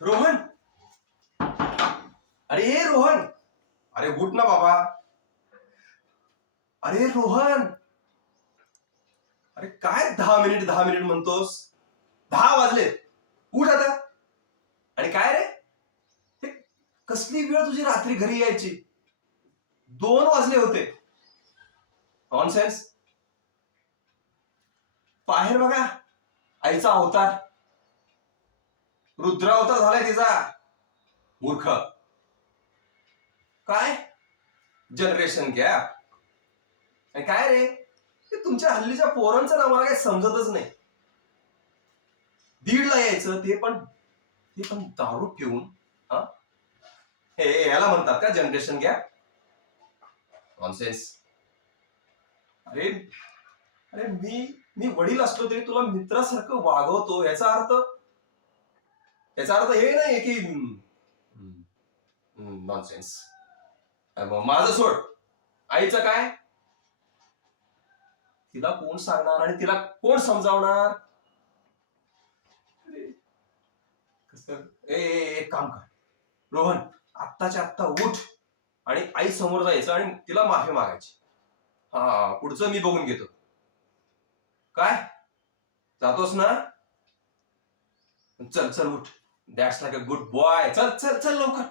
रोहन, अरे रोहन, अरे उठ ना बाबा. अरे रोहन, अरे काय 10 मिनिट म्हणतोस? 10 वाजले, उठ आता. आणि काय रे, हे कसली वेळ तुझी रात्री घरी यायची? 2 वाजले होते. नॉनसेन्स. बाहेर बघा, आईचा अवतार, रुद्रावतार झालाय तिचा. मूर्ख. काय जनरेशन गॅप? आणि काय रे, ते तुमच्या हल्लीच्या पोरांचं ना मला काही समजतच नाही. 1:30ला यायचं, ते पण दारू पिऊन. हा, हे याला म्हणतात का जनरेशन गॅप? नॉनसेन्स. अरे अरे मी वडील असलो तरी तुला मित्रासारखं वागवतो, याचा अर्थ हे नाही की नॉनसेन्स. माझं सोड, आईचं काय? तिला कोण सांगणार आणि तिला कोण समजावणार? एक काम कर रोहन, आत्ताच्या आत्ता उठ आणि आई समोर जायचं आणि तिला माफी मागायची. हा, पुढचं मी बघून घेतो. काय जातोस ना? चल चल उठ. That's like a good boy. चल चल चल लवकर.